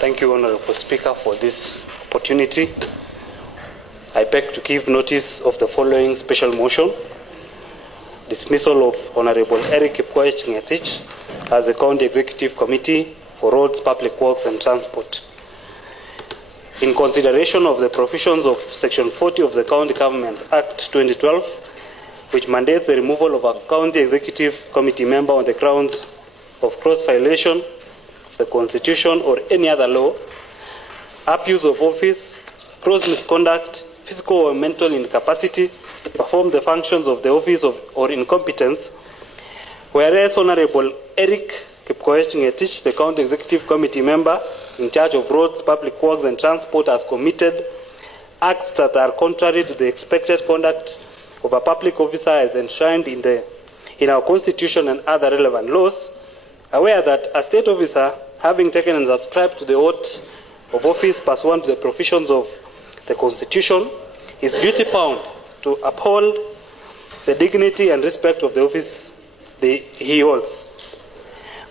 Thank you, Honorable Speaker, for this opportunity. I beg to give notice of the following special motion: dismissal of Honorable Eric Kipngetich as the County Executive Committee for Roads, Public Works and Transport. In consideration of the provisions of Section 40 of the County Government Act 2012, which mandates the removal of a County Executive Committee member on the grounds of gross violation of the Constitution or any other law, abuse of office, gross misconduct, physical or mental incapacity to perform the functions of the office or incompetence, whereas Honorable Eric Kipngetich, the County Executive Committee member in charge of roads, public works and transport, has committed acts that are contrary to the expected conduct of a public officer as enshrined in our Constitution and other relevant laws, aware that a state officer, having taken and subscribed to the oath of office pursuant to the provisions of the Constitution, is duty-bound to uphold the dignity and respect of the office he holds.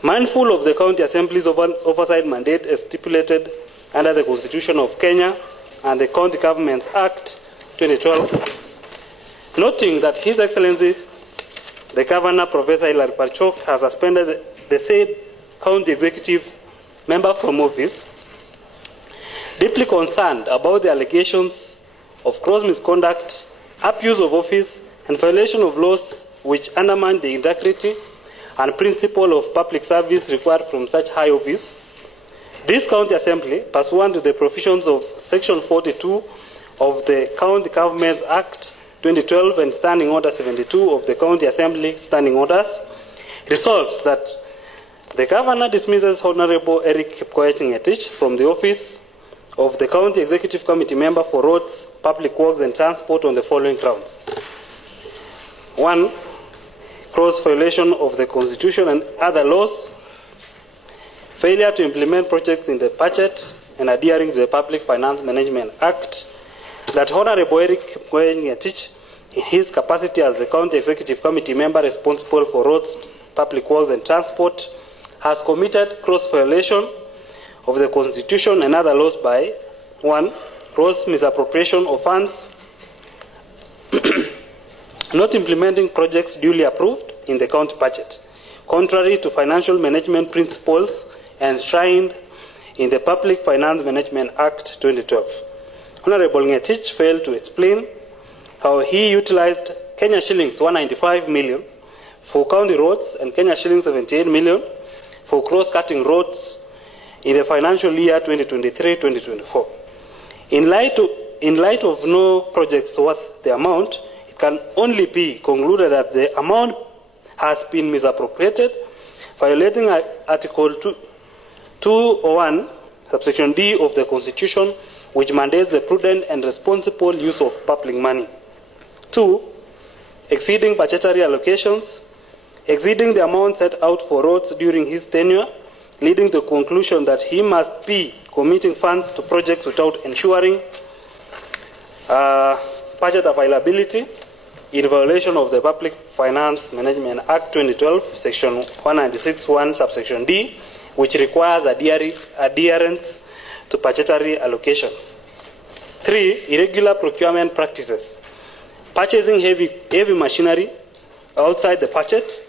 Mindful of the County Assembly's oversight mandate as stipulated under the Constitution of Kenya and the County Governments Act 2012, noting that His Excellency the Governor, Professor Hilary Parchok, has suspended the said County Executive member from office, deeply concerned about the allegations of gross misconduct, abuse of office, and violation of laws which undermine the integrity and principle of public service required from such high office, this County Assembly, pursuant to the provisions of Section 42 of the County Governments Act 2012 and Standing Order 72 of the County Assembly Standing Orders, resolves that the Governor dismisses Honorable Eric Kipngetich from the office of the County Executive Committee member for Roads, Public Works and Transport on the following grounds. 1. Gross violation of the Constitution and other laws, failure to implement projects in the budget and adhering to the Public Finance Management Act, that Honorable Eric Kipngetich, in his capacity as the County Executive Committee member responsible for roads, public works and transport, has committed gross violation of the Constitution and other laws by 1. Gross misappropriation of funds, not implementing projects duly approved in the county budget, contrary to financial management principles enshrined in the Public Finance Management Act 2012. Honorable Ngetich failed to explain how he utilized Kenya shillings 195 million for county roads and Kenya shillings 78 million for cross-cutting roads in the financial year 2023-2024. In light of no projects worth the amount, it can only be concluded that the amount has been misappropriated, violating Article 201, subsection D of the Constitution, which mandates the prudent and responsible use of public money. 2. Exceeding budgetary allocations, exceeding the amount set out for roads during his tenure, leading to the conclusion that he must be committing funds to projects without ensuring budget availability, in violation of the Public Finance Management Act 2012, Section 196(1), subsection D, which requires adherence to budgetary allocations. 3. Irregular procurement practices, purchasing heavy machinery outside the budget,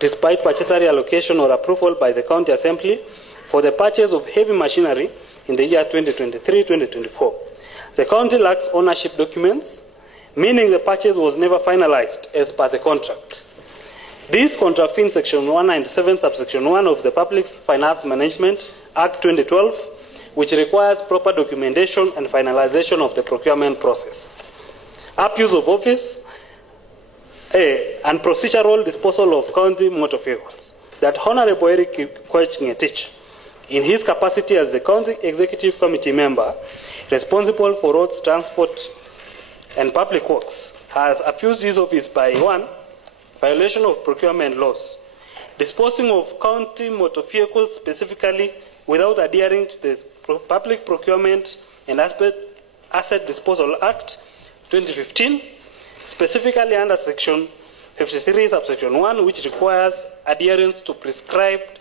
despite budgetary allocation or approval by the County Assembly for the purchase of heavy machinery in the year 2023-2024. The county lacks ownership documents, meaning the purchase was never finalized as per the contract. This contravenes Section 197, subsection 1 of the Public Finance Management Act 2012, which requires proper documentation and finalization of the procurement process. Abuse of office, and procedural disposal of county motor vehicles. That Honorable Eric Kipngetich, in his capacity as the County Executive Committee member responsible for roads, transport, and public works, has abused his office by 1. Violation of procurement laws, disposing of county motor vehicles specifically without adhering to the Public Procurement and Asset Disposal Act 2015, specifically under Section 53, subsection 1, which requires adherence to prescribed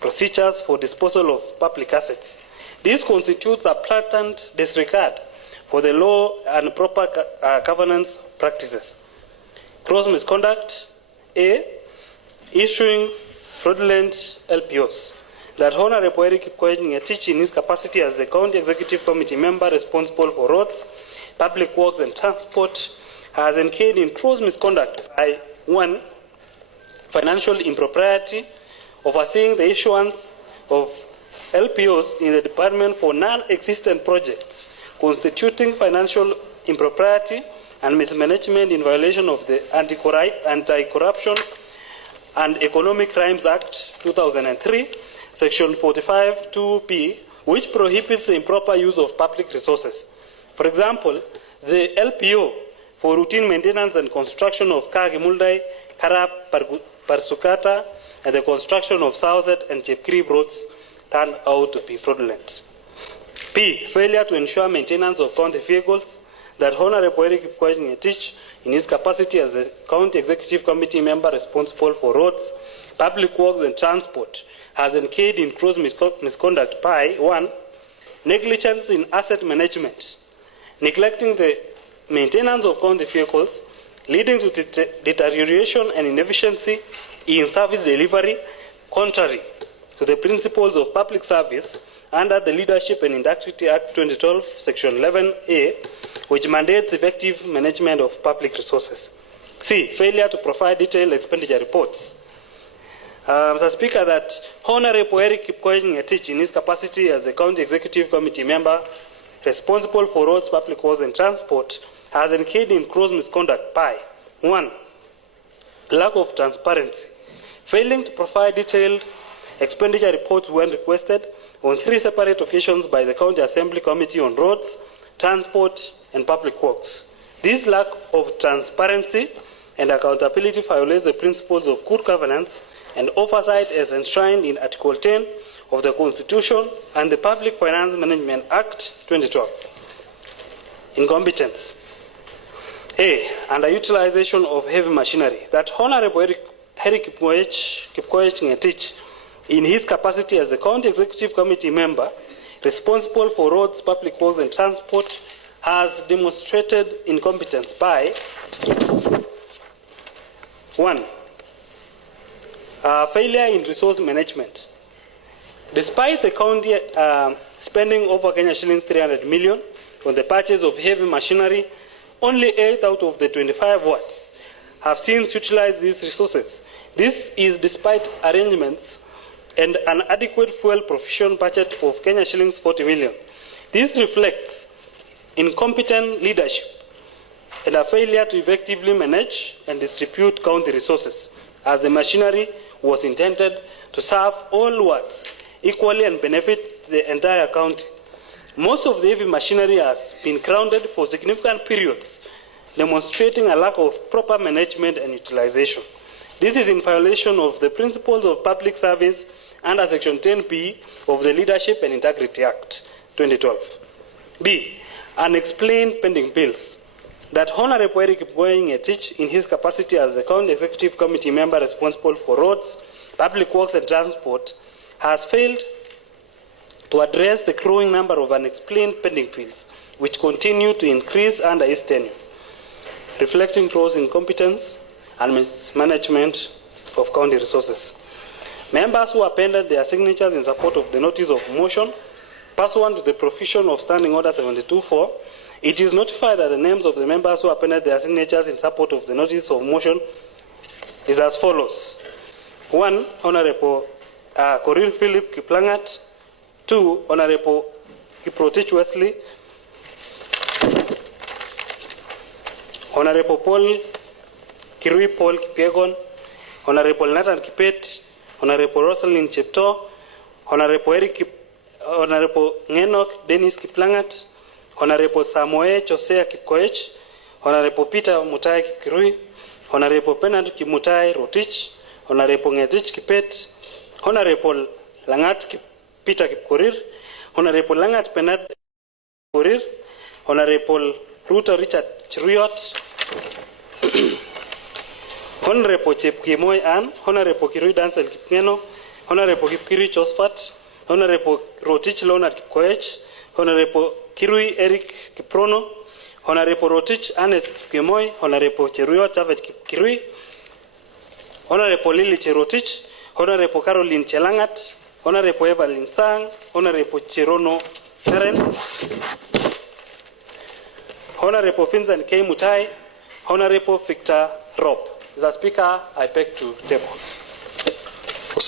procedures for disposal of public assets, This constitutes a blatant disregard for the law and proper governance practices. Gross misconduct. A. Issuing fraudulent LPOs. That Honorable Eric Kipngetich, in his capacity as the County Executive Committee member responsible for roads, public works and transport, has engaged in gross misconduct by 1. Financial impropriety, overseeing the issuance of LPOs in the department for non-existent projects, constituting financial impropriety and mismanagement in violation of the Anti-Corruption and Economic Crimes Act 2003, Section 45(2)(b), which prohibits the improper use of public resources. For example, the LPO for routine maintenance and construction of Kagimuldai, Karab, Parsukata, and the construction of Southset and Kipkirui roads turned out to be fraudulent. B. Failure to ensure maintenance of county vehicles. That Honorable Eric Kipngetich, in his capacity as the County Executive Committee member responsible for roads, public works and transport, has engaged in gross misconduct by 1. Negligence in asset management, neglecting the maintenance of county vehicles, leading to deterioration and inefficiency in service delivery, contrary to the principles of public service under the Leadership and Integrity Act 2012, Section 11A, which mandates effective management of public resources. C. Failure to provide detailed expenditure reports. Mr. Speaker, that Honorable Eric Kipngetich, in his capacity as the County Executive Committee member responsible for roads, public works and transport, has engaged in gross misconduct by 1. Lack of transparency, failing to provide detailed expenditure reports when requested on 3 separate occasions by the County Assembly Committee on Roads, Transport and Public Works. This lack of transparency and accountability violates the principles of good governance and oversight as enshrined in Article 10 of the Constitution and the Public Finance Management Act 2012. Incompetence. A. Underutilization of heavy machinery. That Honorable Eric Kipngetich, in his capacity as the County Executive Committee member responsible for roads, public works and transport, has demonstrated incompetence by 1. Failure in resource management. Despite the county spending over Kenya shillings 300 million on the purchase of heavy machinery, only 8 out of the 25 wards have since utilized these resources. This is despite arrangements and an adequate fuel provision budget of Kenya shillings 40 million. This reflects incompetent leadership and a failure to effectively manage and distribute county resources, as the machinery was intended to serve all wards equally and benefit the entire county. Most of the heavy machinery has been grounded for significant periods, demonstrating a lack of proper management and utilization. This is in violation of the principles of public service under Section 10B of the Leadership and Integrity Act 2012. B. Unexplained pending bills. That Honorable Eric Kipngetich, in his capacity as the County Executive Committee member responsible for roads, public works and transport, has failed to address the growing number of unexplained pending bills, which continue to increase under his tenure, reflecting gross incompetence and mismanagement of county resources. Members who appended their signatures in support of the notice of motion, pursuant to the provision of Standing Order 72.4, it is notified that the names of the members who appended their signatures in support of the notice of motion is as follows. 1. Honorable Coril Philip Kiplangat. 2. Honorable Kipngetich Wesley. Honorable Paul Kirui Paul Kipiegon. Honorable Nathan Kipet. Honorable Rosalind Chepto. Honorable Ngenok Dennis Kiplangat. Honorable Samoe Josea Kipkoech. Honorable Peter Mutai Kipkirui. Honorable Bernard Kimutai Rotich. Honorable Ngetich Kipet. Honorable Langat Peter Kipkorir. Honorable Langat Bernard Kipkorir. Honorable Ruto Richard Chiruyot. Honorable Chepkemoi Ann. Honorable Kirui Dancel Kipngeno. Honorable Kipkirui Josphat. Honorable Rotich Leonard Kipkoech, Honorable Kirui Eric Kiprono, Honorable Rotich Ernest Kipkemoi, Honorable Cheruiyot Josphat Kipkirui, Honorable Lily Cherotich, Honorable Caroline Chelangat, Honorable Evelyn Sang, Honorable Chirono Karen, Honorable Vincent K. Mutai, Honorable Victor Drop. Mr. Speaker, I beg to table.